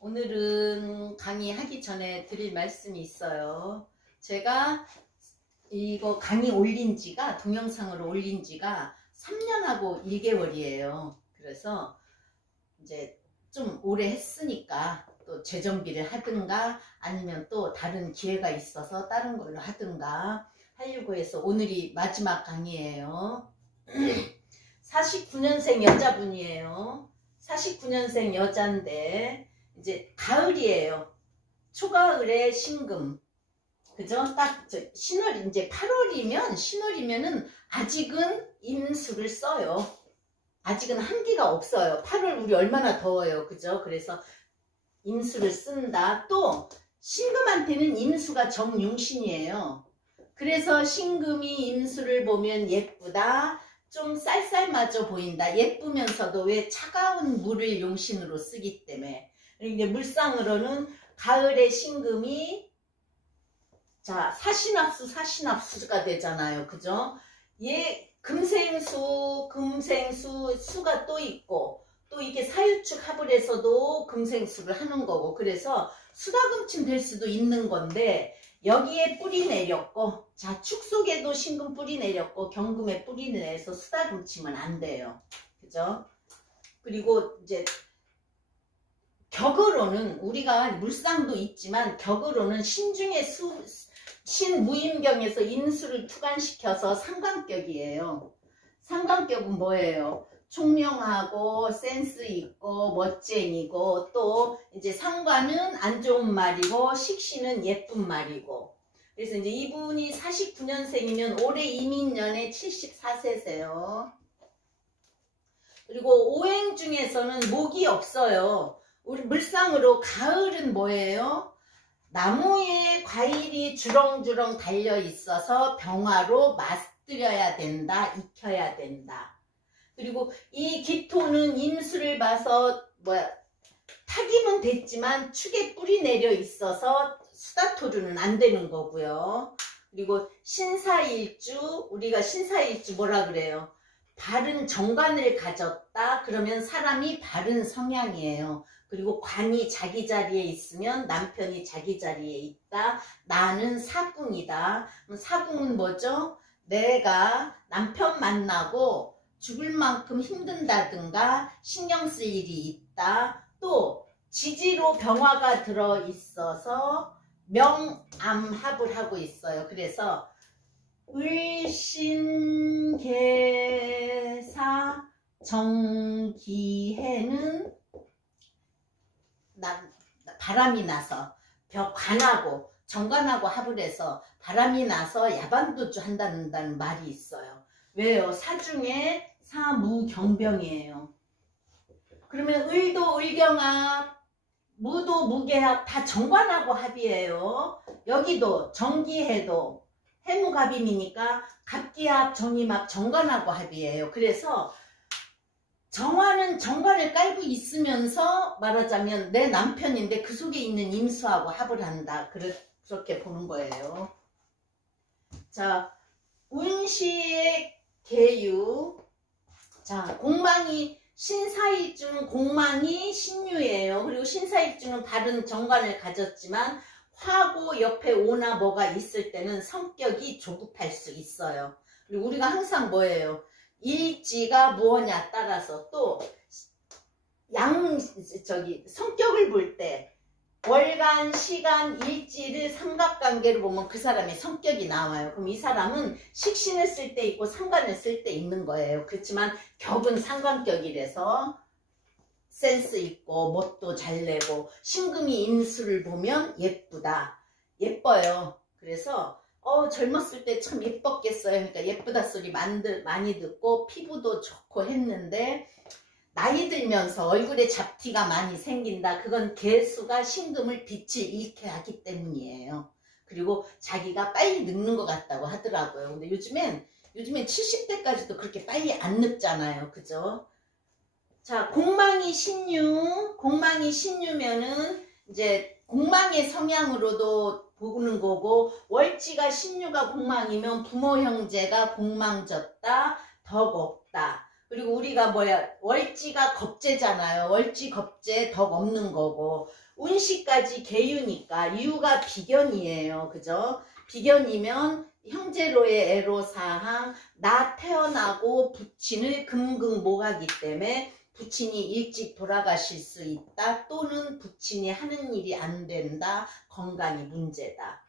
오늘은 강의하기 전에 드릴 말씀이 있어요. 제가 이거 강의 올린 지가, 동영상으로 올린 지가 3년하고 1개월이에요. 그래서 이제 좀 오래 했으니까 또 재정비를 하든가 아니면 또 다른 기회가 있어서 다른 걸로 하든가 하려고 해서 오늘이 마지막 강의예요. 49년생 여자분이에요. 49년생 여자인데 이제 가을이에요. 초가을에 신금. 그죠? 딱 신월 이제 8월이면 신월이면은 아직은 임수를 써요. 아직은 한기가 없어요. 8월 우리 얼마나 더워요. 그죠? 그래서 임수를 쓴다. 또 신금한테는 임수가 정용신이에요. 그래서 신금이 임수를 보면 예쁘다. 좀 쌀쌀맞아 보인다. 예쁘면서도 왜 차가운 물을 용신으로 쓰기 때문에. 이제 물상으로는 가을에 신금이 자 사신합수가 되잖아요. 그죠? 얘 금생수 수가 또 있고 또 이게 사유축 합을 해서도 금생수를 하는 거고 그래서 수다금침 될 수도 있는 건데 여기에 뿌리 내렸고 자 축 속에도 신금 뿌리 내렸고 경금에 뿌리 내서 수다금침은 안 돼요. 그죠? 그리고 이제 격으로는 우리가 물상도 있지만 격으로는 신중의 신무임경에서 인수를 투관시켜서 상관격이에요. 상관격은 뭐예요? 총명하고 센스 있고 멋쟁이고 또 이제 상관은 안 좋은 말이고 식신은 예쁜 말이고 그래서 이제 이분이 49년생이면 올해 이민년에 74세세요. 그리고 오행 중에서는 목이 없어요. 우리 물상으로 가을은 뭐예요? 나무에 과일이 주렁주렁 달려 있어서 병화로 맛들여야 된다, 익혀야 된다. 그리고 이 기토는 임수를 봐서 타기면 됐지만 축에 뿌리 내려 있어서 수다토류는 안 되는 거고요. 그리고 신사일주, 우리가 신사일주 뭐라 그래요? 바른 정관을 가졌다. 그러면 사람이 바른 성향이에요. 그리고 관이 자기 자리에 있으면 남편이 자기 자리에 있다. 나는 사궁이다. 사궁은 뭐죠? 내가 남편 만나고 죽을 만큼 힘든다든가 신경 쓸 일이 있다. 또 지지로 병화가 들어있어서 명암합을 하고 있어요. 그래서 을신계사 정기해는 바람이 나서 관하고 정관하고 합을 해서 바람이 나서 야반도주 한다는 말이 있어요. 왜요? 사중에 사무경병이에요. 그러면 을도 을경합, 무도 무계합 다 정관하고 합이에요. 여기도 정기해도 해무갑임이니까 갑기합, 정임합, 정관하고 합이에요. 그래서 정화는 정관을 깔고 있으면서 말하자면 내 남편인데 그 속에 있는 임수하고 합을 한다. 그렇게 보는 거예요. 자, 운시의 계유. 자, 공망이 신사일주는 공망이 신유예요. 그리고 신사일주는 바른 정관을 가졌지만 화고 옆에 오나 뭐가 있을 때는 성격이 조급할 수 있어요. 그리고 우리가 항상 뭐예요? 일지가 무엇냐 따라서 또 성격을 볼 때 월간, 시간, 일지를 삼각관계로 보면 그 사람의 성격이 나와요. 그럼 이 사람은 식신을 쓸 때 있고 상관을 쓸 때 있는 거예요. 그렇지만 격은 상관격이라서 센스 있고 멋도 잘 내고 신금이 임수를 보면 예쁘다. 예뻐요. 그래서 젊었을 때 참 예뻤겠어요. 그러니까 예쁘다 소리 많이 듣고 피부도 좋고 했는데 나이 들면서 얼굴에 잡티가 많이 생긴다. 그건 개수가 신금을 빛을 잃게 하기 때문이에요. 그리고 자기가 빨리 늙는 것 같다고 하더라고요. 근데 요즘엔 70대까지도 그렇게 빨리 안 늙잖아요. 그죠? 자, 공망이 신유면은 이제 공망의 성향으로도 보는 거고 월지가 신유가 공망이면 부모 형제가 공망졌다, 덕 없다. 그리고 우리가 뭐야, 월지가 겁재잖아요. 월지 겁재 덕 없는 거고, 운시까지 개유니까 유가 비견이에요. 그죠? 비견이면 형제로의 애로사항, 나 태어나고 부친을 금극목하기 때문에 부친이 일찍 돌아가실 수 있다. 또는 부친이 하는 일이 안 된다. 건강이 문제다.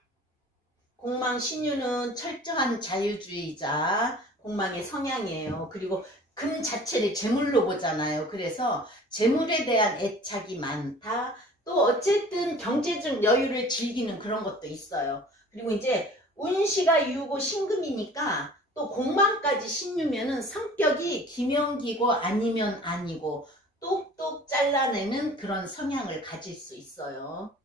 공망 신유는 철저한 자유주의자, 공망의 성향이에요. 그리고 금 자체를 재물로 보잖아요. 그래서 재물에 대한 애착이 많다. 또 어쨌든 경제적 여유를 즐기는 그런 것도 있어요. 그리고 이제 운시가 유고 신금이니까 또 공망까지 신유면은 성격이 기명기고 아니면 아니고 똑똑 잘라내는 그런 성향을 가질 수 있어요.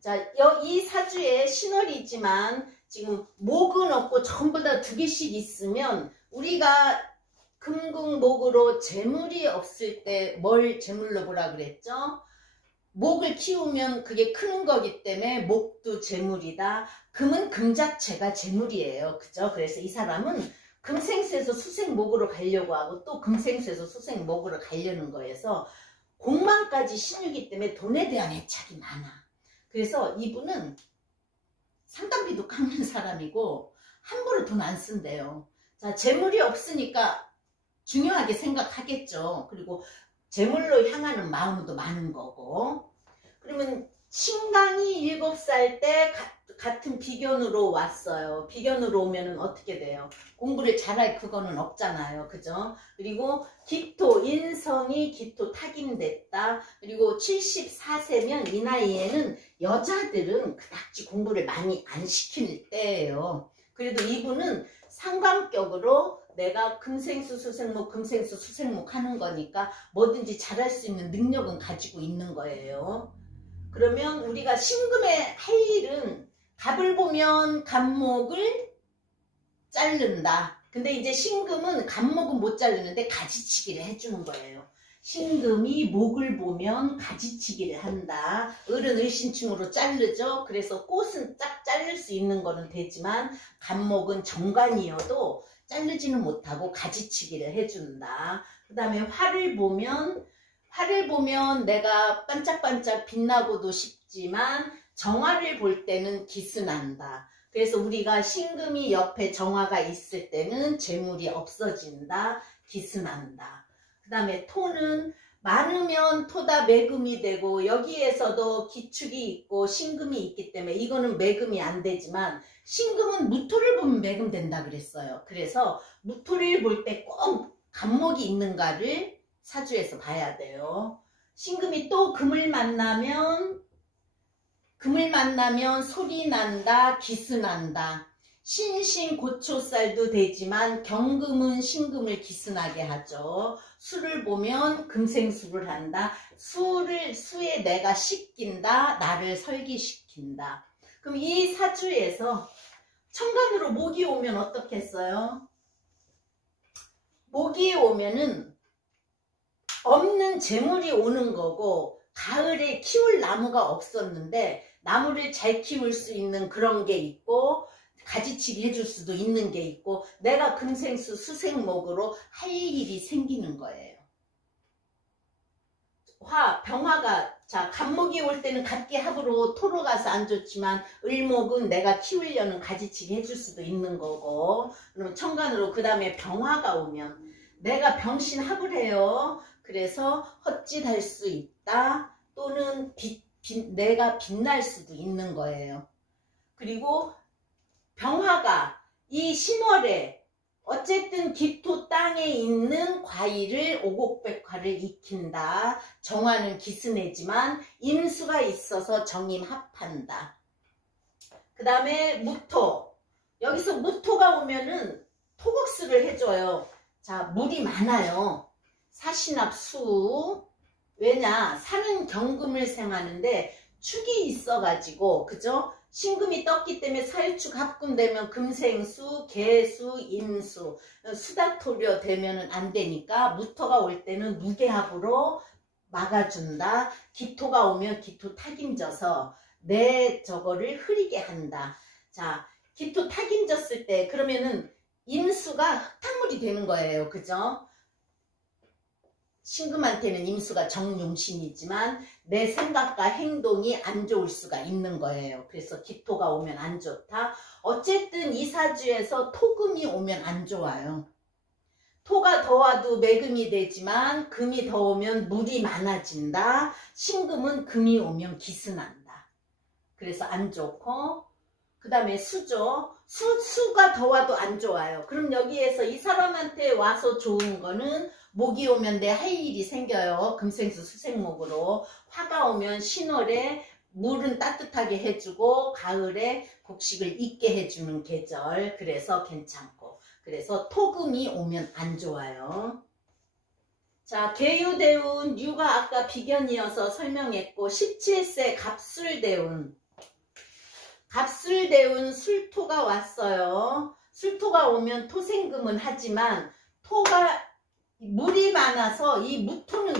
자, 이 사주에 신월이지만 지금 목은 없고 전부 다 2개씩 있으면 우리가 금극목으로 재물이 없을 때 뭘 재물로 보라 그랬죠? 목을 키우면 그게 크는 거기 때문에 목도 재물이다. 금은 금 자체가 재물이에요. 그죠? 그래서 이 사람은 금생수에서 수생목으로 가려고 하고 또 금생수에서 수생목으로 가려는 거여서 공망까지 신유기 때문에 돈에 대한 애착이 많아. 그래서 이분은 상담비도 깎는 사람이고 함부로 돈 안 쓴대요. 자, 재물이 없으니까 중요하게 생각하겠죠. 그리고 재물로 향하는 마음도 많은 거고. 그러면 신강이 7살 때 같은 비견으로 왔어요. 비견으로 오면은 어떻게 돼요? 공부를 잘할 그거는 없잖아요. 그죠? 그리고 기토, 인성이 기토 타김됐다. 그리고 74세면 이 나이에는 여자들은 그닥지 공부를 많이 안 시킬 때예요. 그래도 이분은 상관격으로 내가 금생수 수생목 금생수 수생목 하는 거니까 뭐든지 잘할 수 있는 능력은 가지고 있는 거예요. 그러면 우리가 신금에 할 일은 갑을 보면 갑목을 자른다. 근데 이제 신금은 갑목은 못 자르는데 가지치기를 해주는 거예요. 신금이 목을 보면 가지치기를 한다. 을은 을신충으로 자르죠. 그래서 꽃은 쫙 자를 수 있는 거는 되지만 갑목은 정관이어도 자르지는 못하고 가지치기를 해준다. 그 다음에 화를 보면 내가 반짝반짝 빛나고도 싶지만 정화를 볼 때는 기스난다. 그래서 우리가 신금이 옆에 정화가 있을 때는 재물이 없어진다. 기스난다. 그 다음에 토는 많으면 토다 매금이 되고 여기에서도 기축이 있고 신금이 있기 때문에 이거는 매금이 안 되지만 신금은 무토를 보면 매금 된다 그랬어요. 그래서 무토를 볼 때 꼭 갑목이 있는가를 사주에서 봐야 돼요. 신금이 또 금을 만나면 소리 난다, 기스 난다. 신신 고초살도 되지만 경금은 신금을 기스나게 하죠. 수를 보면 금생수를 한다. 수에 내가 씻긴다. 나를 설기시킨다. 그럼 이 사주에서 천간으로 목이 오면 어떻겠어요? 목이 오면은 없는 재물이 오는 거고 가을에 키울 나무가 없었는데 나무를 잘 키울 수 있는 그런 게 있고 가지치기 해줄 수도 있는 게 있고 내가 금생수 수생목으로 할 일이 생기는 거예요. 병화가 자 갑목이 올 때는 갑기합으로 토로 가서 안 좋지만 을목은 내가 키우려는 가지치기 해줄 수도 있는 거고 그러면 천간으로 그 다음에 병화가 오면 내가 병신합을 해요. 그래서 헛짓할 수 있다. 또는 내가 빛날 수도 있는 거예요. 그리고 병화가 이 신월에 어쨌든 기토 땅에 있는 과일을 오곡백화를 익힌다. 정화는 기스내지만 임수가 있어서 정임합한다. 그 다음에 무토. 여기서 무토가 오면은 토국수를 해줘요. 자, 물이 많아요. 사신합수. 왜냐? 산은 경금을 생하는데 축이 있어가지고 그죠? 신금이 떴기 때문에 사유축 합금되면 금생수, 개수, 임수, 수다토려 되면은 안 되니까 무토가 올 때는 무게합으로 막아준다. 기토가 오면 기토 타김져서 내 저거를 흐리게 한다. 자, 기토 타김졌을 때 그러면은 임수가 흙탕물이 되는 거예요. 그죠? 신금한테는 임수가 정용신이지만 내 생각과 행동이 안 좋을 수가 있는 거예요. 그래서 기토가 오면 안 좋다. 어쨌든 이 사주에서 토금이 오면 안 좋아요. 토가 더와도 매금이 되지만 금이 더 오면 물이 많아진다. 신금은 금이 오면 기스난다. 그래서 안 좋고, 그 다음에 수죠. 수가 더와도 안 좋아요. 그럼 여기에서 이 사람한테 와서 좋은 거는 목이 오면 내 할 일이 생겨요. 금생수 수생목으로. 화가 오면 신월에 물은 따뜻하게 해주고 가을에 곡식을 익게 해주는 계절. 그래서 괜찮고. 그래서 토금이 오면 안 좋아요. 자, 계유대운, 유가 아까 비견이어서 설명했고 17세 갑술대운. 갑술대운 술토가 왔어요. 술토가 오면 토생금은 하지만 토가 물이 많아서 이 무토는,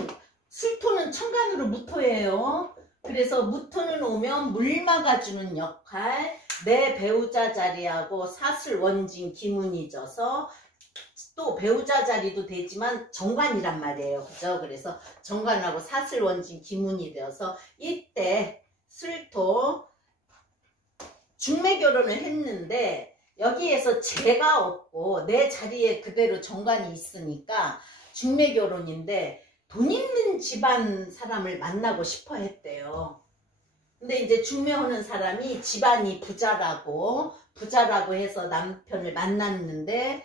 술토는 천간으로 무토예요. 그래서 무토는 오면 물 막아주는 역할, 내 배우자 자리하고 사술 원진 기문이 져서 또 배우자 자리도 되지만 정관이란 말이에요. 그죠? 그래서 정관하고 사술 원진 기문이 되어서 이때 술토 중매 결혼을 했는데 여기에서 재가 없고 내 자리에 그대로 정관이 있으니까 중매 결혼인데 돈 있는 집안 사람을 만나고 싶어 했대요. 근데 이제 중매하는 사람이 집안이 부자라고 해서 남편을 만났는데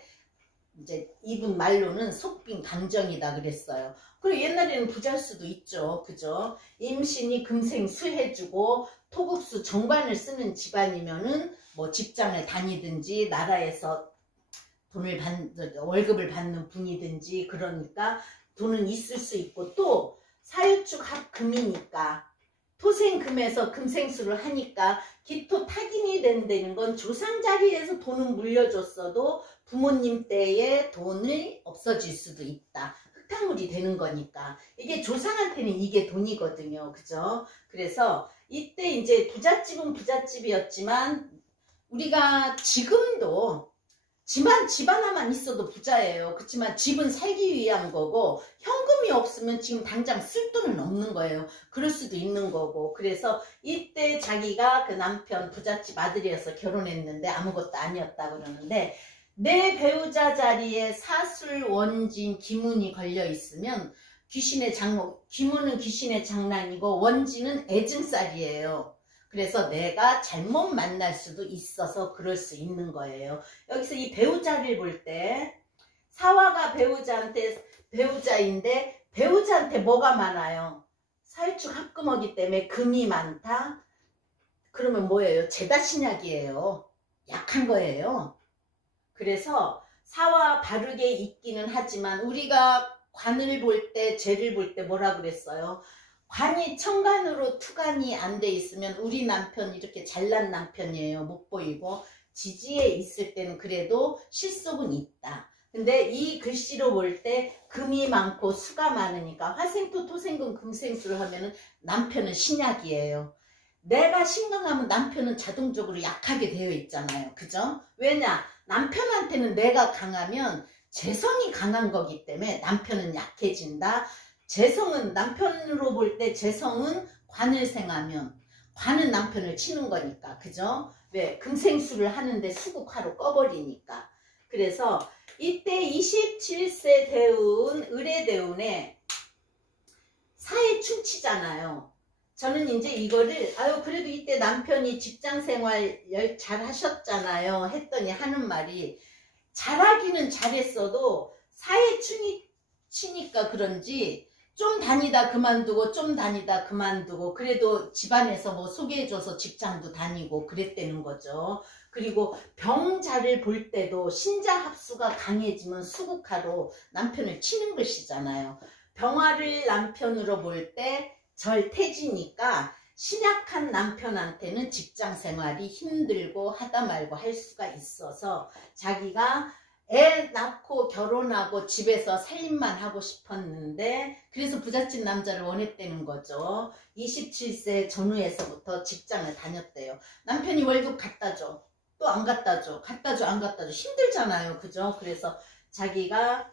이제 이분 말로는 속빈 강정이다 그랬어요. 그리고 옛날에는 부자일 수도 있죠. 그죠? 임신이 금생수 해주고 토국수 정관을 쓰는 집안이면은 뭐 직장을 다니든지 나라에서 월급을 받는 분이든지 그러니까 돈은 있을 수 있고 또 사유축 합금이니까 토생금에서 금생수를 하니까 기토 타긴이 된다는 건 조상 자리에서 돈은 물려줬어도 부모님 때에 돈을 없어질 수도 있다. 흙탕물이 되는 거니까 이게 조상한테는 이게 돈이거든요. 그죠? 그래서 이때 이제 부잣집은 부잣집이었지만 우리가 지금도 집 하나만 있어도 부자예요. 그렇지만 집은 살기 위한 거고 현금이 없으면 지금 당장 쓸 돈은 없는 거예요. 그럴 수도 있는 거고 그래서 이때 자기가 그 남편 부잣집 아들이어서 결혼했는데 아무것도 아니었다 그러는데 내 배우자 자리에 사술 원진 기문이 걸려 있으면 기문은 귀신의 장난이고 원진은 애증살이에요. 그래서 내가 잘못 만날 수도 있어서 그럴 수 있는 거예요. 여기서 이 배우자를 볼 때 사화가 배우자인데 배우자한테 뭐가 많아요? 사유축 합금이기 때문에 금이 많다? 그러면 뭐예요? 제다신약이에요. 약한 거예요. 그래서 사화 바르게 있기는 하지만 우리가 관을 볼 때, 재를 볼 때 뭐라 그랬어요? 관이 천간으로 투간이 안 돼 있으면 우리 남편 이렇게 잘난 남편이에요. 못 보이고 지지에 있을 때는 그래도 실속은 있다. 근데 이 글씨로 볼 때 금이 많고 수가 많으니까 화생토 토생금 금생수를 하면은 남편은 신약이에요. 내가 신강하면 남편은 자동적으로 약하게 되어 있잖아요. 그죠? 왜냐? 남편한테는 내가 강하면 재성이 강한 거기 때문에 남편은 약해진다. 재성은 남편으로 볼 때 재성은 관을 생하면 관은 남편을 치는 거니까. 그죠? 왜? 금생수를 하는데 수국화로 꺼버리니까. 그래서 이때 27세 대운 을의 사회 충치잖아요. 저는 이제 이거를 그래도 이때 남편이 직장생활 잘 하셨잖아요 했더니 하는 말이 잘하기는 잘했어도 사회 치니까 그런지 좀 다니다 그만두고 좀 다니다 그만두고 그래도 집안에서 뭐 소개해줘서 직장도 다니고 그랬다는 거죠. 그리고 병자를 볼 때도 신자합수가 강해지면 수국화로 남편을 치는 것이잖아요. 병화를 남편으로 볼 때 절태지니까 신약한 남편한테는 직장생활이 힘들고 하다 말고 할 수가 있어서 자기가 애 낳고 결혼하고 집에서 살림만 하고 싶었는데 그래서 부잣집 남자를 원했다는 거죠. 27세 전후에서부터 직장을 다녔대요. 남편이 월급 갖다 줘. 또 안 갖다 줘. 갖다 줘, 안 갖다 줘. 힘들잖아요. 그죠? 그래서 자기가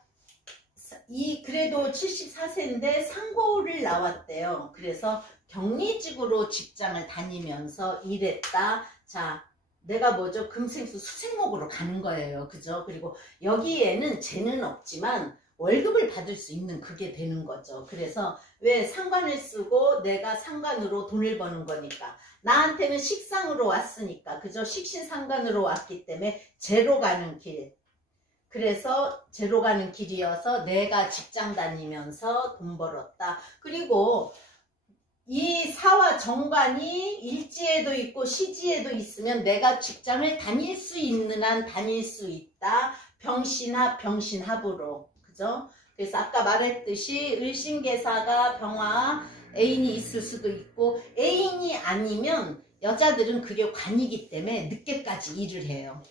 그래도 74세인데 상고를 나왔대요. 그래서 격리직으로 직장을 다니면서 일했다. 자, 내가 뭐죠? 금생수 수생목으로 가는 거예요. 그죠? 그리고 여기에는 죄는 없지만 월급을 받을 수 있는 그게 되는 거죠. 그래서 왜 상관을 쓰고 내가 상관으로 돈을 버는 거니까. 나한테는 식상으로 왔으니까. 그죠? 식신상관으로 왔기 때문에 죄로 가는 길. 그래서 죄로 가는 길이어서 내가 직장 다니면서 돈 벌었다. 그리고 이 사와 정관이 일지에도 있고 시지에도 있으면 내가 직장을 다닐 수 있는 한 다닐 수 있다. 병신합, 병신합으로. 그죠? 그래서 아까 말했듯이 을신계사가 병화 애인이 있을 수도 있고, 애인이 아니면 여자들은 그게 관이기 때문에 늦게까지 일을 해요.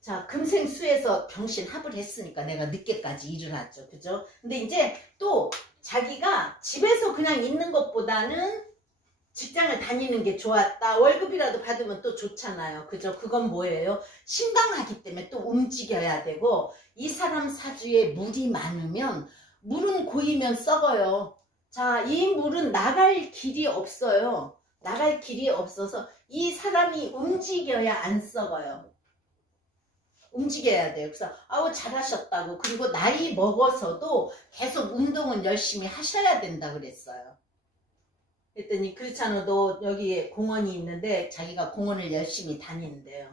자, 금생수에서 병신합을 했으니까 내가 늦게까지 일을 하죠. 그죠? 근데 이제 또 자기가 집에서 그냥 있는 것보다는 직장을 다니는 게 좋았다. 월급이라도 받으면 또 좋잖아요. 그죠? 그건 뭐예요? 신강하기 때문에 또 움직여야 되고, 이 사람 사주에 물이 많으면 물은 고이면 썩어요. 자, 이 물은 나갈 길이 없어요. 나갈 길이 없어서 이 사람이 움직여야 안 썩어요. 움직여야 돼요. 그래서 아우 잘하셨다고. 그리고 나이 먹어서도 계속 운동은 열심히 하셔야 된다 그랬어요. 그랬더니 그렇잖아. 너 여기 공원이 있는데 자기가 공원을 열심히 다니는데요.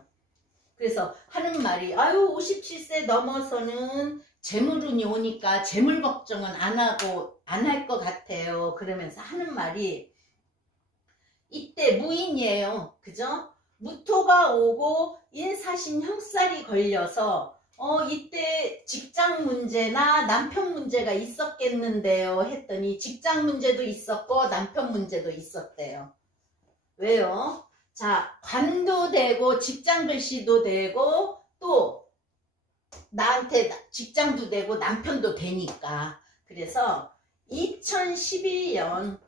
그래서 하는 말이 아유 57세 넘어서는 재물운이 오니까 재물 걱정은 안 하고 안 할 것 같아요. 그러면서 하는 말이 이때 무인이에요. 그죠? 무토가 오고 인사신 형살이 걸려서 이때 직장 문제나 남편 문제가 있었겠는데요 했더니 직장 문제도 있었고 남편 문제도 있었대요. 왜요? 자, 관도 되고 직장 글씨도 되고 또 나한테 직장도 되고 남편도 되니까. 그래서 2011년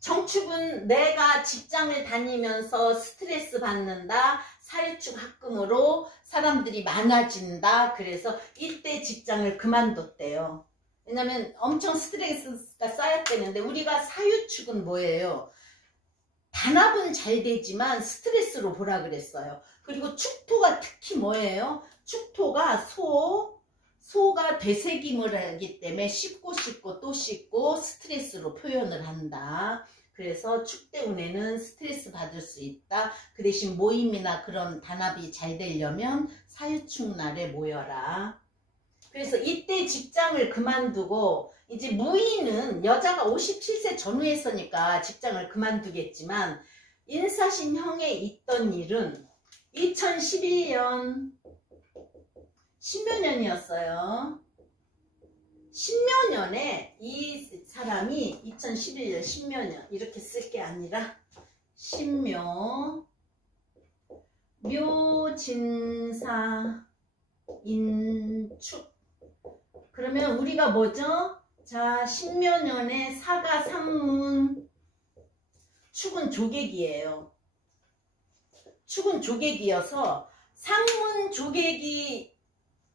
정축은 내가 직장을 다니면서 스트레스 받는다. 사회축 합금으로 사람들이 많아진다. 그래서 이때 직장을 그만뒀대요. 왜냐면 엄청 스트레스가 쌓였대는데 우리가 사유축은 뭐예요? 단합은 잘 되지만 스트레스로 보라 그랬어요. 그리고 축토가 특히 뭐예요? 축토가 소가 되새김을 하기 때문에 씹고 또 씹고 스트레스로 표현을 한다. 그래서 축대운에는 스트레스 받을 수 있다. 그 대신 모임이나 그런 단합이 잘 되려면 사유축날에 모여라. 그래서 이때 직장을 그만두고 이제 무인은 여자가 57세 전후했으니까 직장을 그만두겠지만 인사신형에 있던 일은 2011년 십몇 년이었어요. 십몇 년에 이 사람이 2011년 십몇 년 이렇게 쓸 게 아니라 묘진사 인축. 그러면 우리가 뭐죠? 자, 십몇 년에 사가 상문. 축은 조객이에요. 축은 조객이어서 상문 조객이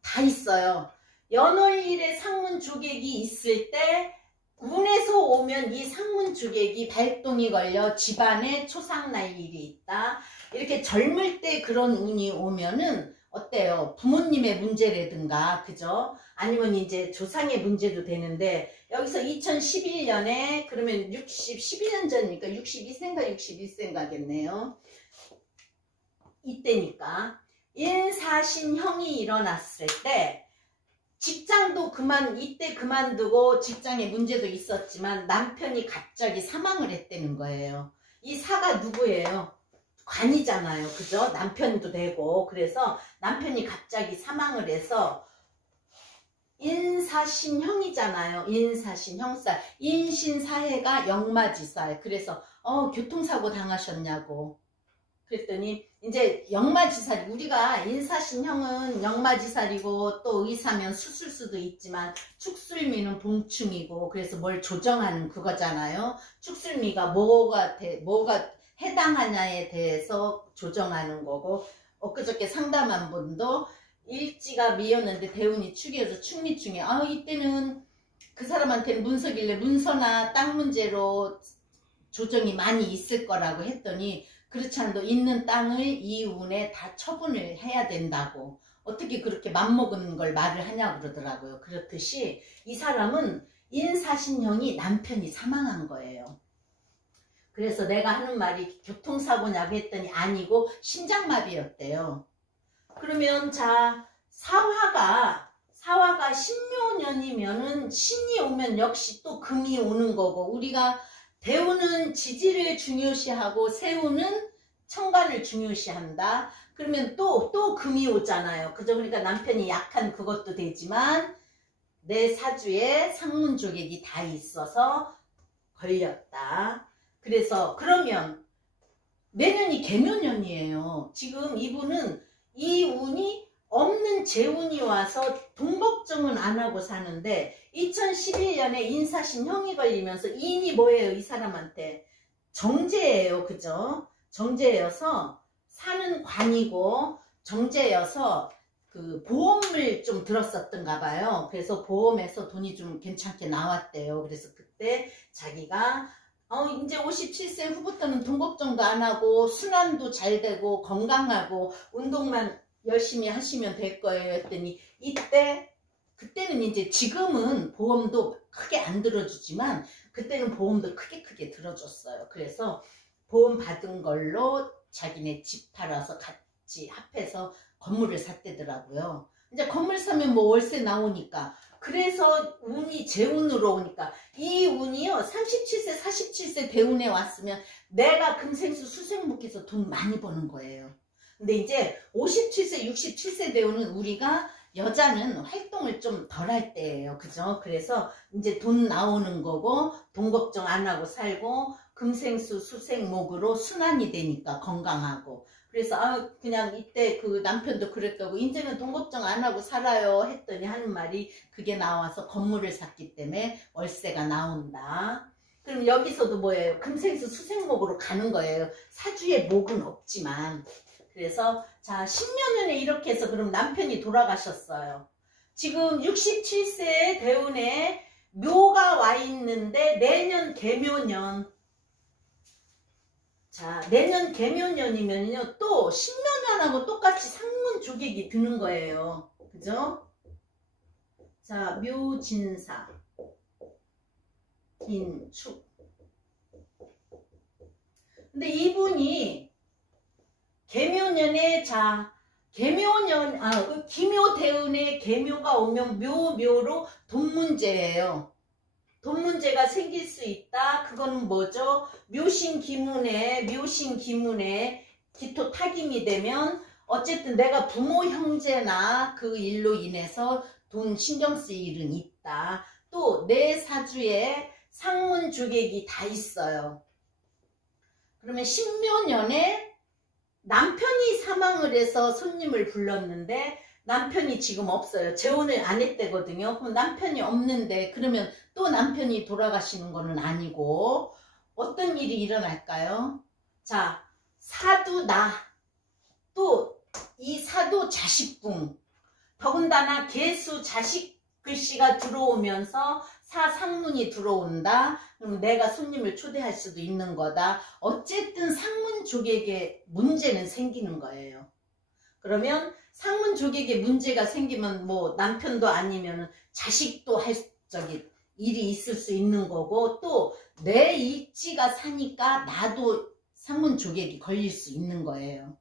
다 있어요. 연월일에 상문 조객이 있을 때 운에서 오면 이 상문 조객이 발동이 걸려 집안에 초상 날 일이 있다. 이렇게 젊을 때 그런 운이 오면은 어때요? 부모님의 문제라든가, 그죠? 아니면 이제 조상의 문제도 되는데, 여기서 2011년에, 그러면 11년 전이니까 62세인가 61세인가겠네요. 이때니까. 인사신형이 일어났을 때, 직장도 이때 그만두고 직장에 문제도 있었지만 남편이 갑자기 사망을 했다는 거예요. 이 사가 누구예요? 관이잖아요. 그죠? 남편도 되고. 그래서 남편이 갑자기 사망을 해서 인사신형이잖아요. 인사신형살. 인신사해가 역마지살. 그래서 교통사고 당하셨냐고. 그랬더니 이제 역마지살이, 우리가 인사신형은 역마지살이고 또 의사면 수술수도 있지만 축술미는 봉충이고, 그래서 뭘 조정하는 그거잖아요. 축술미가 뭐가 해당하냐에 대해서 조정하는 거고, 엊그저께 상담한 분도 일지가 미었는데 대운이 축이어서 축리중에, 이때는 그 사람한테는 문서길래 문서나 땅 문제로 조정이 많이 있을 거라고 했더니, 그렇지 않아도 있는 땅을 이 운에 다 처분을 해야 된다고, 어떻게 그렇게 맘먹은 걸 말을 하냐고 그러더라고요. 그렇듯이 이 사람은 인사신형이 남편이 사망한 거예요. 그래서 내가 하는 말이 교통사고냐고 했더니 아니고 심장마비였대요. 그러면 자, 사화가 신묘년이면은 신이 오면 역시 또 금이 오는 거고, 우리가 대운은 지지를 중요시하고 세운은 천간을 중요시한다. 그러면 또 금이 오잖아요. 그죠? 그러니까 남편이 약한 그것도 되지만 내 사주에 상문조객이 다 있어서 걸렸다. 그래서 그러면 내년이 개묘년이에요. 지금 이분은 이 운이 없는 재운이 와서 돈 걱정은 안 하고 사는데 2011년에 인사신형이 걸리면서 인이 뭐예요? 이 사람한테 정제예요. 그죠? 정제여서 사는 관이고, 정제여서 그 보험을 좀 들었었던가 봐요. 그래서 보험에서 돈이 좀 괜찮게 나왔대요. 그래서 그때 자기가 이제 57세 후부터는 돈 걱정도 안 하고 순환도 잘 되고 건강하고 운동만 열심히 하시면 될 거예요 했더니, 그때는 이제 지금은 보험도 크게 안 들어주지만 그때는 보험도 크게 들어줬어요. 그래서 보험 받은 걸로 자기네 집 팔아서 같이 합해서 건물을 샀대더라고요. 이제 건물 사면 뭐 월세 나오니까, 그래서 운이 재운으로 오니까, 이 운이요 37세 47세 대운에 왔으면 내가 금생수 수생목해서 돈 많이 버는 거예요. 근데 이제 57세 67세 대운은 우리가 여자는 활동을 좀 덜 할 때예요. 그죠? 그래서 이제 돈 나오는 거고, 돈 걱정 안 하고 살고, 금생수 수생목으로 순환이 되니까 건강하고. 그래서 그냥 이때 그 남편도 그랬다고, 이제는 돈 걱정 안 하고 살아요 했더니 하는 말이 그게 나와서 건물을 샀기 때문에 월세가 나온다. 그럼 여기서도 뭐예요? 금생수 수생목으로 가는 거예요. 사주에 목은 없지만. 그래서 자, 신묘년에 이렇게 해서 그럼 남편이 돌아가셨어요. 지금 67세 대운에 묘가 와 있는데 내년 개묘년, 자, 내년 개묘년이면요 또 신묘년하고 똑같이 상문조객이 드는 거예요. 그죠? 자, 묘진사 긴축. 근데 이분이 개묘년에, 자, 기묘대운에 개묘가 오면 묘로 돈 문제예요. 돈 문제가 생길 수 있다. 그건 뭐죠? 묘신기문에 기토 타김이 되면 어쨌든 내가 부모 형제나 그 일로 인해서 돈 신경 쓸 일은 있다. 또 내 사주에 상문주객이 다 있어요. 그러면 신묘년에 남편이 사망을 해서 손님을 불렀는데 남편이 지금 없어요. 재혼을 안 했대거든요. 그럼 남편이 없는데, 그러면 또 남편이 돌아가시는 거는 아니고 어떤 일이 일어날까요? 자, 사두 또 이 사도 자식궁, 더군다나 계수 자식 글씨가 들어오면서 사상문이 들어온다. 그럼 내가 손님을 초대할 수도 있는 거다. 어쨌든 상문조객에 문제는 생기는 거예요. 그러면 상문조객에 문제가 생기면 뭐 남편도 아니면 자식도 할 일이 있을 수 있는 거고, 또 내 일지가 사니까 나도 상문조객이 걸릴 수 있는 거예요.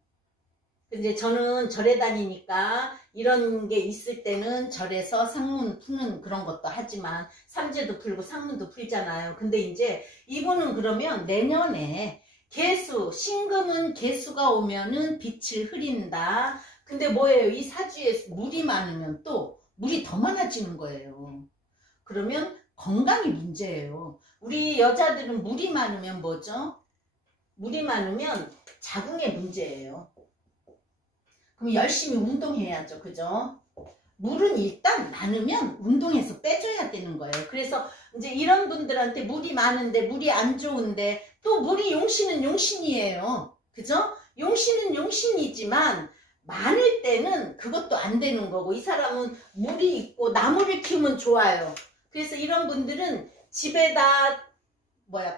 근데 저는 절에 다니니까 이런 게 있을 때는 절에서 상문 푸는 그런 것도 하지만 삼재도 풀고 상문도 풀잖아요. 근데 이제 이분은 그러면 내년에 신금은 개수가 오면은 빛을 흐린다. 근데 뭐예요? 이 사주에 물이 많으면 또 물이 더 많아지는 거예요. 그러면 건강이 문제예요. 우리 여자들은 물이 많으면 뭐죠? 물이 많으면 자궁의 문제예요. 그럼 열심히 운동해야죠. 그죠? 물은 일단 많으면 운동해서 빼줘야 되는 거예요. 그래서 이제 이런 분들한테 물이 많은데 물이 안 좋은데 또 또 물이 용신은 용신이에요. 그죠? 용신은 용신이지만 많을 때는 그것도 안 되는 거고, 이 사람은 물이 있고 나무를 키우면 좋아요. 그래서 이런 분들은 집에다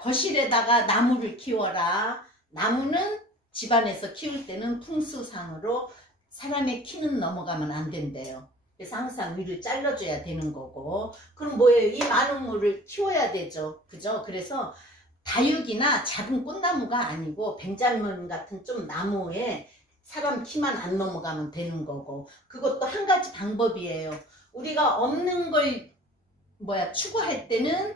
거실에다가 나무를 키워라. 나무는 집안에서 키울 때는 풍수상으로 사람의 키는 넘어가면 안 된대요. 그래서 항상 위를 잘라줘야 되는 거고, 그럼 뭐예요? 이 많은 물을 키워야 되죠. 그죠? 그래서 다육이나 작은 꽃나무가 아니고 벤자민 같은 좀 나무에 사람 키만 안 넘어가면 되는 거고, 그것도 한 가지 방법이에요. 우리가 없는 걸 추구할 때는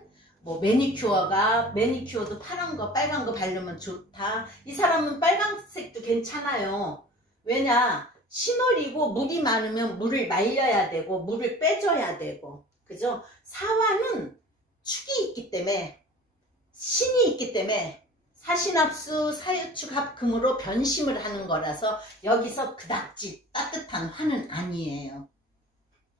매니큐어도 파란 거 빨간 거 바르면 좋다. 이 사람은 빨간색도 괜찮아요. 왜냐, 신월이고 물이 많으면 물을 말려야 되고 물을 빼줘야 되고, 그죠? 사화는 축이 있기 때문에, 신이 있기 때문에 사신합수 사유축 합금으로 변심을 하는 거라서 여기서 그닥지 따뜻한 화는 아니에요.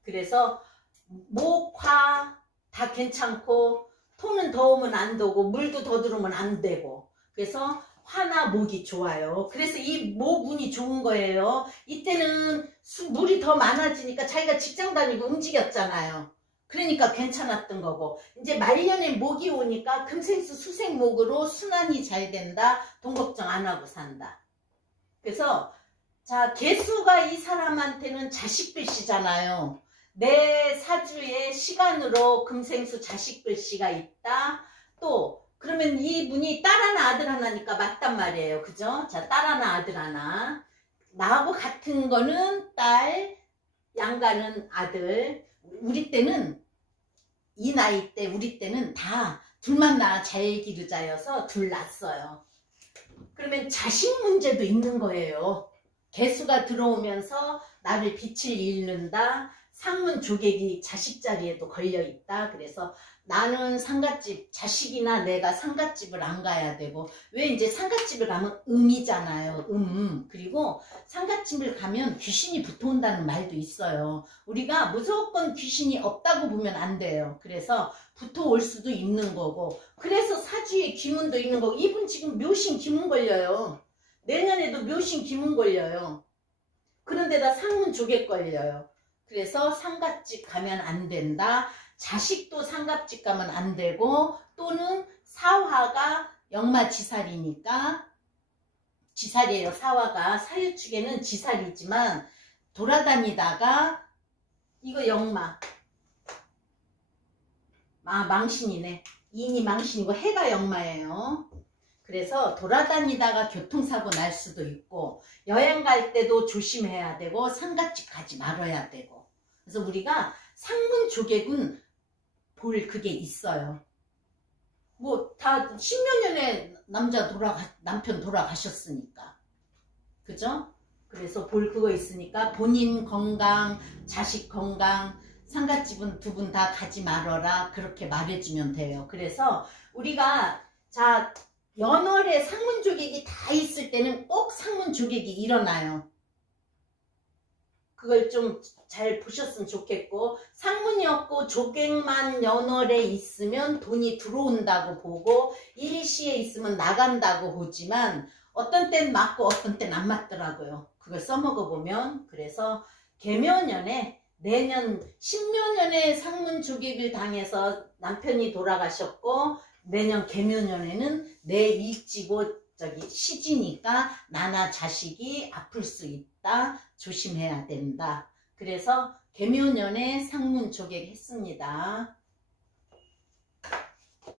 그래서 목, 화 다 괜찮고, 토는 더우면 안 되고 물도 더 들으면 안 되고, 그래서 화나 목이 좋아요. 그래서 이 목운이 좋은 거예요. 이때는 물이 더 많아지니까 자기가 직장 다니고 움직였잖아요. 그러니까 괜찮았던 거고, 이제 말년에 목이 오니까 금생수 수생목으로 순환이 잘 된다. 돈 걱정 안 하고 산다. 그래서 자, 개수가 이 사람한테는 자식글씨잖아요. 내 사주에 시간으로 금생수 자식글씨가 있다. 또 그러면 이분이 딸 하나 아들 하나니까 맞단 말이에요. 그죠? 자, 딸 하나 아들 하나. 나하고 같은 거는 딸, 양가는 아들. 우리 때는 이 나이 때 우리 때는 다 둘만 낳아 잘 기르자여서 둘 낳았어요. 그러면 자식 문제도 있는 거예요. 개수가 들어오면서 나를 빛을 잃는다. 상문 조객이 자식 자리에도 걸려있다. 그래서 나는 상갓집, 자식이나 내가 상갓집을 안 가야 되고, 왜 이제 상갓집을 가면 음이잖아요. 그리고 상갓집을 가면 귀신이 붙어온다는 말도 있어요. 우리가 무조건 귀신이 없다고 보면 안 돼요. 그래서 붙어올 수도 있는 거고, 그래서 사주에 기문도 있는 거고, 이분 지금 묘신 기문 걸려요. 내년에도 묘신 기문 걸려요. 그런데다 상문 조객 걸려요. 그래서 상갓집 가면 안 된다. 자식도 상갓집 가면 안 되고, 또는 사화가 역마지살이니까, 지살이에요. 사화가 사유축에는 지살이지만 돌아다니다가, 이거 역마, 망신이네. 인이 망신이고 해가 역마예요. 그래서 돌아다니다가 교통사고 날 수도 있고, 여행 갈 때도 조심해야 되고, 상갓집 가지 말아야 되고. 그래서 우리가 상문 조객은 볼 그게 있어요. 다 10몇 년에 남편 돌아가셨으니까. 그죠? 그래서 볼 그거 있으니까 본인 건강, 자식 건강, 상갓집은 두 분 다 가지 말아라. 그렇게 말해주면 돼요. 그래서 우리가, 자, 연월에 상문 조객이 다 있을 때는 꼭 상문 조객이 일어나요. 그걸 좀 잘 보셨으면 좋겠고, 상문이 없고 조객만 연월에 있으면 돈이 들어온다고 보고, 일시에 있으면 나간다고 보지만, 어떤 땐 맞고 어떤 땐 안 맞더라고요. 그걸 써먹어 보면. 그래서 개묘년에 내년 10묘년에 상문 조객을 당해서 남편이 돌아가셨고, 내년 개묘년에는 내 일지고 시지니까 나나 자식이 아플 수 있다. 조심해야 된다. 그래서 개묘년에 상문 조객 했습니다.